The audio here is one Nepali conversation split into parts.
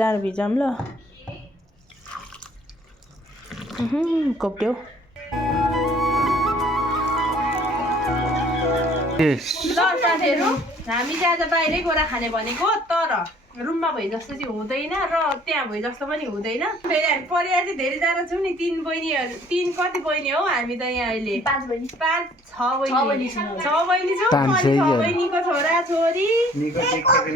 जानु भिजाम ल कोप्ट्यो ल साथीहरु हामी चाहिँ आज बाहिरै गएर खाने भनेको तर रुममा भए जस्तो चाहिँ हुँदैन र त्यहाँ भए जस्तो पनि हुँदैन फेरि हामी परिवार चाहिँ धेरै जना छौँ नि 3 बहिनीहरु 3 कति बहिनी हो हामी त यहाँ अहिले 5 बहिनी 5 6 बहिनी 6 बहिनी छौँ अनि 6 बहिनीको छोरा छोरी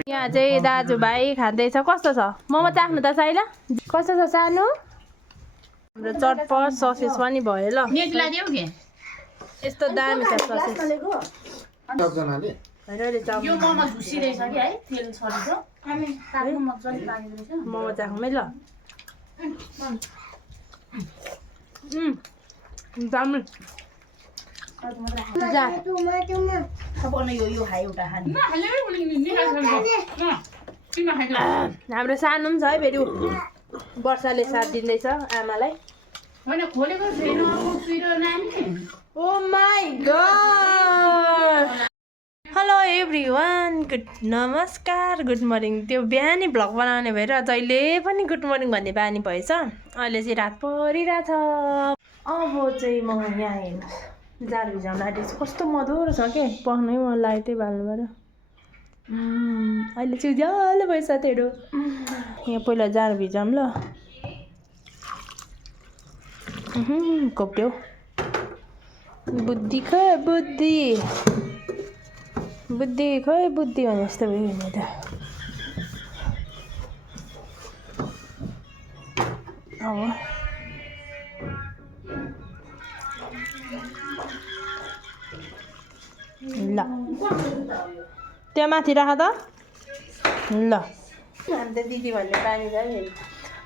यहाँ चाहिँ दाजुभाइ खाँदैछ कस्तो छ मोमो चाख्नु त साइला कस्तो छ सानो हाम्रो चटपट ससेज पनि भयो ल नेटला देऊ के यस्तो दामी छ ससेज यो मोमो झुसी रहेछ कि है तेल छरिछ हामी तार्नु मज्जाले पानी रहेछ मोमो चाखौँ है ल दामी जा सबैले यो खाइ उठा खाने हाम्रो सानो पनि छ है फेरि वर्षाले साथ दिँदैछ आमालाई हैन खोलेको छैन पिरो नानी oh my god hello everyone good नमस्कार गुड मर्निङ त्यो बिहानै भ्लग बनाउने भएर जहिले पनि गुड मर्निङ भन्ने बानी भएछ अहिले चाहिँ रात परिरहेछ अब चाहिँ म यहाँ हेर्नुहोस् जाडो भिजाउनु आँटेको कस्तो मधुरो छ के पख्नै मन लाइटै बाल्नु पऱ्यो अहिले चाहिँ उज्यालो भयो साथीहरू यहाँ पहिला जाडो भिजाउँ ल कोप्ट्यो बुद्धि खै बुद्धि बुद्धि खै बुद्धि भने जस्तो भयो नि त अब ल त्यहाँ माथि राख त ल हामी त दिदी भन्ने पानी छ नि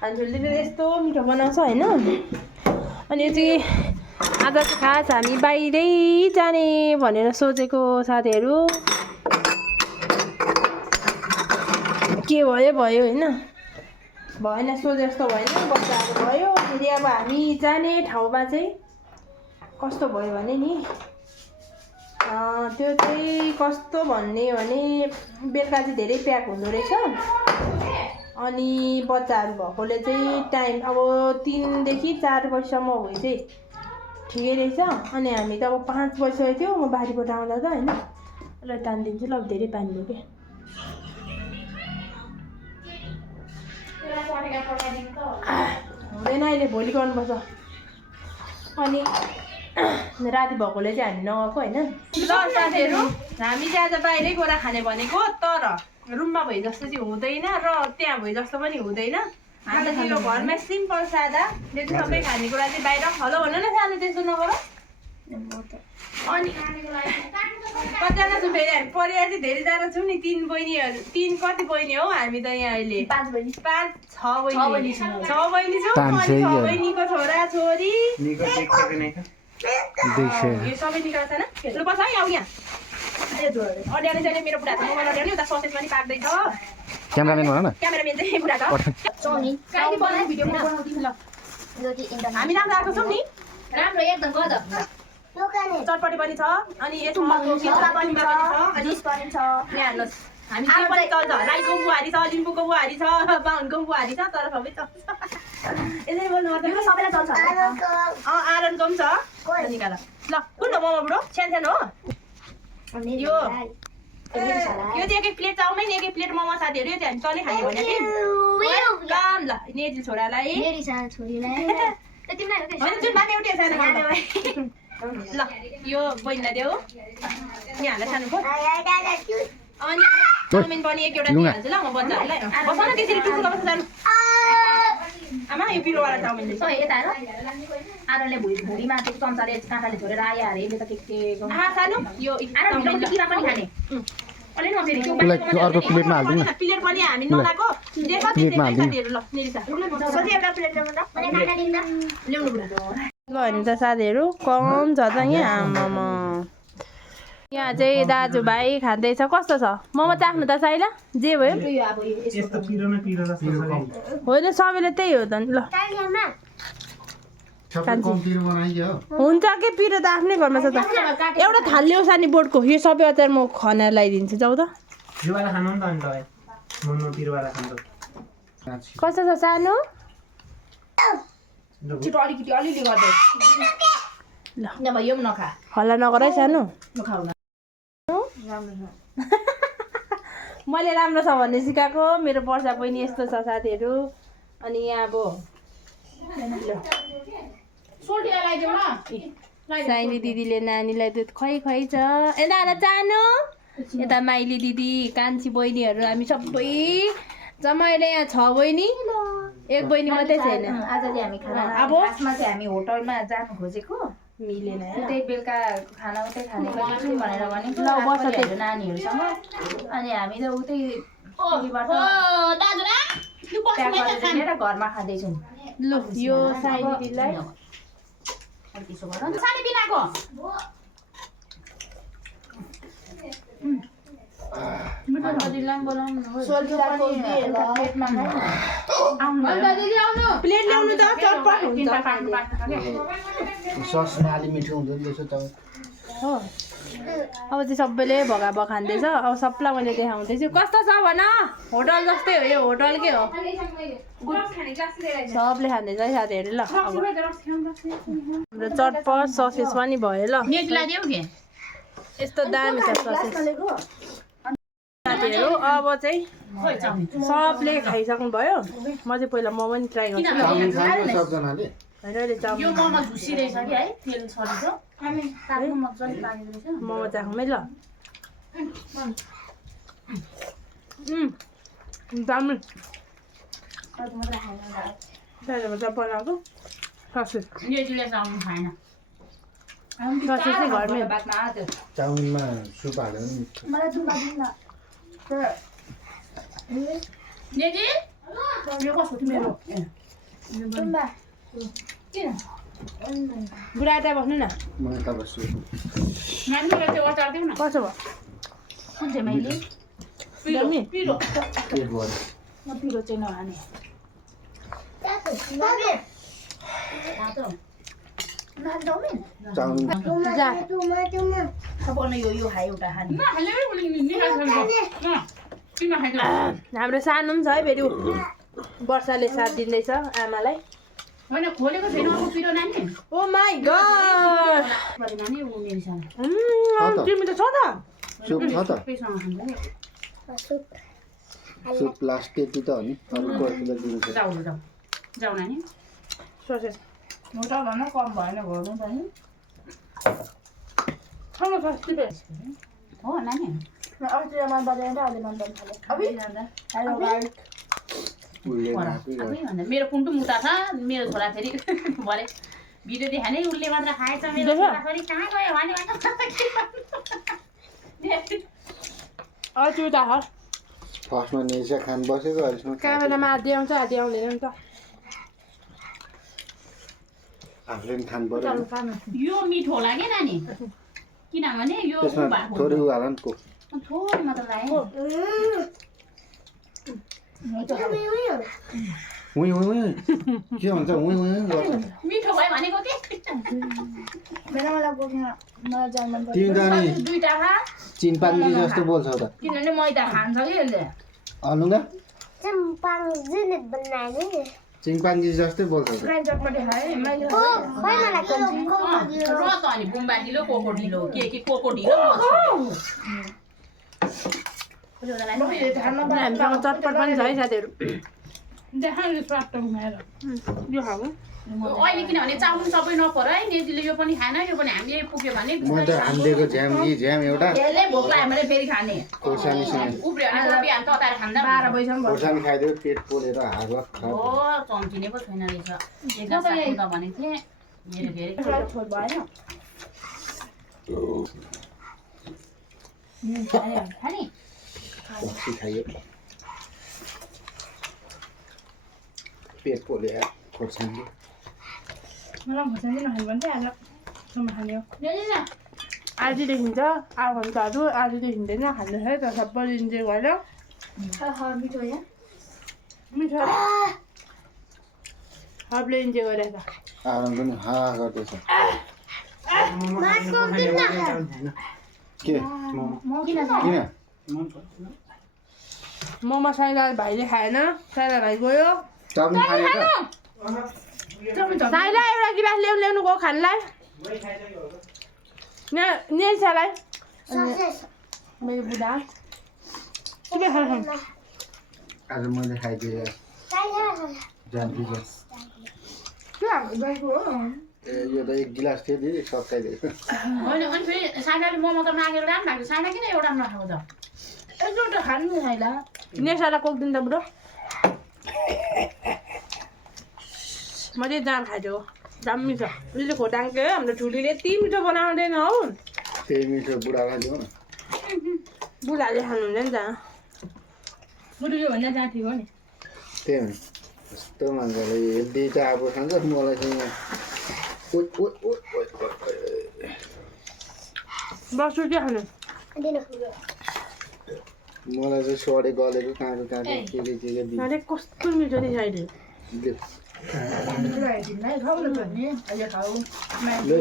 अन्जलीले त यस्तो मिठो बनाउँछ होइन अनि यो चाहिँ आज चाहिँ खास हामी बाहिरै जाने भनेर सोचेको साथीहरू के भयो भयो होइन भएन सोचे जस्तो भएन बच्चाहरू भयो फेरि अब हामी जाने ठाउँमा चाहिँ कस्तो भयो भने नि त्यो चाहिँ कस्तो भन्ने भने बेलुका चाहिँ धेरै प्याक हुँदो रहेछ अनि बच्चाहरू भएकोले चाहिँ टाइम अब 3 देखि 4 बजीसम्म भयो चाहिँ ठिकै रहेछ अनि हामी त अब 5 बजिसकेको थियो म बारीबाट आउँदा त होइन ल तानिदिन्छु ल धेरै पानी भयो क्या हुँदैन अहिले भोलि गर्नुपर्छ अनि राति भएकोले चाहिँ हामी नगएको होइन ल साथीहरू हामी चाहिँ आज बाहिरै गएर खाने भनेको तर रुममा भए जस्तो चाहिँ हुँदैन र त्यहाँ भए जस्तो पनि हुँदैन हामी त यो घरमा सिम्पल सादा त्यति सबै खानेकुरा चाहिँ बाहिर हलो भन न सानो त्यस्तो नगर अनि कतिजना छौँ फेरि हामी परिवार चाहिँ धेरै जना छौँ नि 3 बहिनीहरु 3 कति बहिनी हो हामी त यहाँ अहिले 5 बहिनी 5 6 बहिनी 6 बहिनी छौँ अनि 6 बहिनीको छोरा छोरी यो सबै निकाल्छ न लु बस है आऊ यहाँ अड्याउने चाहिँ मेरो बुढा छ मोबाइल अड्याउने उता ससेज पनि पाक्दैछ क्यामेराम्यान भन न क्यामेराम्यान चाहिँ बुढा छ काली बनाउने भिडियो बनाउँदिन ल हामी राम्रो आएको छौँ नि राम्रो एकदम गद चटपटी पनि छ अनि यसमा किच्चा पनि छ अनि पनि छ यहाँ हेर्नुहोस् हामी पनि चल्छ राईको बुहारी छ लिम्बूको बुहारी छ बाहुनको बुहारी छ तर सबै चल्छ यसरी बोल्नु पर्छ यो सबैलाई चल्छ आरनको पनि छ निकाल ल कुन हो मोमो बुढो सानो हो यो चाहिँ एक प्लेट चाउमिन एक प्लेट मोमो साथीहरू यो चाहिँ हामी चले खाने भनेको काम ल नेजी छोरालाई होइन जुन बाबा एउटै सानो ल यो बहिनीलाई देऊ यहाँलाई सानो अनि चाउमिन पनि एक एउटा दिइहाल्छु ल म बच्चाहरूलाई बस न त्यसरी टुक्रो बस जानु आमा यो पिरोवाला चाउमिन रहेछ यता हेर आरोले भुँडीमा त्यो चम्चाले काँटाले झोरेर आयो अरे यसले त के सानो यो चाउमिन किरा पनि खाने अलि न फेरि त्यो अर्को प्लेटमा हाल्दिनु न प्लेट पनि हामी नलाको जे छ त्यही साथीहरु ल निलिसा सोची एउटा प्लेट ल्याउनु त मैले काँटा दिन्दा ल्याउनु पर्छ ल त साथीहरु कम छ त यहाँ आमामा यहाँ चाहिँ दाजुभाइ खाँदैछ कस्तो छ मोमो चाख्नु त साइला जे भयो होइन सबैले त्यही हो त ल हुन्छ के पिरो त आफ्नै घरमा छ त एउटा थाल ल्याउ सानी बोर्डको यो सबै अचार म खना लगाइदिन्छु जाऊ त कस्तो छ सानो छिटो अलिकति अलिअलि गर्दै ल नभए यो पनि नखा हल्ला नगर है सानो नखाउ न मैले राम्रो छ भन्ने सिकाएको मेरो वर्षा पनि यस्तो छ साथीहरू अनि यहाँ अब साइली दिदीले नानीलाई दुध खुवाइ छ यता आएर चानो यता माइली दिदी कान्छी बहिनीहरू हामी सबै जमाएर यहाँ 6 बहिनी एक बहिनी मात्रै छैन आज चाहिँ हामी खाना अब खासमा चाहिँ हामी होटलमा जानु खोजेको मिलेन त्यही बेलुका खाना उतै खाने गर्छौँ भनेर भनेको ल बस नानीहरू नानीहरूसँग अनि हामी त उतै लिएर घरमा खाँदैछौँ लु यो साइली दिदीलाई त्यसो गर सानी बिनाको प्लेट ल्याउनु त चटपट हुन्छ सस नाली मिठो हुँदैन त्यसो त हो अब चाहिँ सबैले भगा खाँदैछ अब सबलाई मैले देखाउँदैछु कस्तो छ भन होटल जस्तै हो यो होटल के हो सबले खाँदैछ है साथीहरू ल हाम्रो चटपट ससेस पनि भयो ल यस्तो दामी छ ससेस साथीहरू अब चाहिँ सबले खाइसक्नु भयो म चाहिँ पहिला मोमो पनि ट्राई गर्छु चाउमिन खानु सबजनाले होइन अहिले चाउमिन यो मोमो झुसी रहेछ कि है तेल छरिको ताप्नु मजाले पाकेको रहेछ मोमो चाखौँ है ल दामी बनाएको ससेस नेजीले चाउमिन खाएन ससेस चाहिँ घरमै बादमा आयो चाउमिनमा सुप हालेर नि मलाई जुम्बा दिनु नेजी यो कसो मेरो जुम्बा किन बुढा यता बस्नु न मलाई त बस्छु नानीलाई त्यो अचार दिउ न कसो भयो कुन चाहिँ मैले दामी पिरो पेट भर म पिरो चाहिँ नहाने चाउमिन जा सबैले यो खाए एउटा खाने हाम्रो सानो पनि छ है फेरि वर्षाले साथ दिँदैछ आमालाई होइन खोलेको छैन अब पिरो नानी ओ माई गॉड नानी उनीहरू छ तिमी त छ त सुप छ त पेसँग खान्छ नि सुप लास्ट त्यति त हो नि अरू कोही दिन्छ जाऊ जाऊ नानी ससेस मोटा भन्न कम भएन घरमै पनि खानु सस्ती बेस हो नानी अस्ति मन पर्दैन अहिले मन पर्छ हेलो गाइस उसले मेरो कुन्टु मुटा छ मेरो छोरा फेरि भरे भिडियो देखाने उसले मात्र खाएछ मेरो छोरा फेरि कहाँ गयो भने अझ उता हो फर्स्टमा नेसा खान बसेको अहिलेसम्म क्यामेरामा आधी आउँछ आधी आउँदैन नि त आफूले पनि खानु पर्यो यो मिठो होला क्या नानी किनभने यो त्यसमा थोरै उहाल नि को थोरै मात्र लाएँ उही उही उही के भन्छ उही उही गर्छ मिठो भयो भनेको के तिमी त अनि दुईटा खा चिनपाङ्गी जस्तो बोल्छौ त किनभने मैदा खान्छ कि यसले अनुगा चिङपाङ्गी जस्तै बोल्छौ त र त अनि बुम्बा ढिलो कोको ढिलो के कोको ढिलो हामीसँग चटपट पनि छ है साथीहरू यो खाऊ अहिले किनभने चाउमिन सबै नपऱ्यो है नेजीले यो पनि खाएन यो पनि हामीले पुग्यो भने म त हानिदिएको झ्याम कि झ्याम एउटा यसले भोक लाग्यो भने फेरि खाने खोर्सानीसँग उब्रियो भने रोटी हाल्नु तताएर खाँदा 12 बजीसम्म खोर्सानी खाइदियो पेट पोलेर हालत हो चम्चिने पो छैन रहेछ एक साथी भनेको थिएँ मेरो फेरि खाने खाइयो पेट पोले खोर्सानी मलाई खोर्सानी नखानु भने चाहिँ आजसम्म खाने हो नेजी न आधी देखिन्छ आफन्तहरू आधी देखिँदैन खानु है त सबै इन्जोय गरेर मिठो यहाँ मिठो सबले इन्जोय गरेर आराम पनि हा गर्दैछ के म किन किन मोमो साइला भाइले खाएन साइला भाइ गयो चाउमिन खाने त साइला एउटा गिलास ल्याउनु गयो खानलाई नेल्सालाई मेरो बुढा के खानु आज मैले खाइदिएँ जान्छु ए यो त एक गिलास थियो दिदी सकाइदिए होइन अनि फेरि साइनाले मोमो त मागेर राम्रो लाग्छ साइना किन एउटा पनि नखाएको त एउटा खानु नि साइला नेल्सालाई कोक दिन्छ बुढो मैले जान खाइदियो दामी छ उसले खोटाङ्के हाम्रो ठुलीले यति मिठो बनाउँदैन हौ त्यही मिठो बुढा खाइदियो न बुढाले खानुहुन्छ नि त बुढो यो भन्दा जहाँ ठिक हो नि त्यही हो नि यस्तो मान्छेले हेल्दी त अब खान्छ मलाई चाहिँ बस्छु के खानु मलाई चाहिँ सडे गलेको काँडो के दियो अरे कस्तो मिठो नि साइडे ल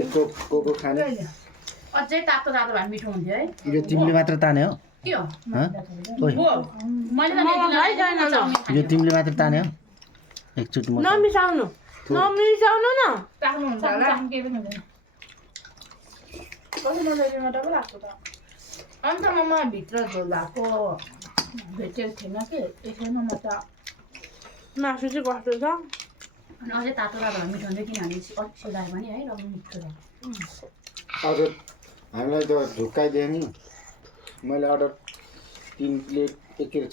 कोको खाने अझै तातो तातो भए मिठो हुन्थ्यो है यो तिमीले मात्र ताने हो के हो ओइ मैले त यो तिमीले मात्र ताने हो एकचोटि म नमिसाउनु नमिसाउनु न राख्नुहुन्छ होला केही पनि हुँदैन अन्त म भित्र झोल भएको भेटेको थिएन कि त्यसैमा म त मासु चाहिँ कस्तो छ अनि अझै तातो तातो भए मिठो हुन्थ्यो किनभने सिलायो भने है र मिठो छ आज हामीलाई त झुक्काइदियो नि मैले अर्डर 3 प्लेट 6 प्लेट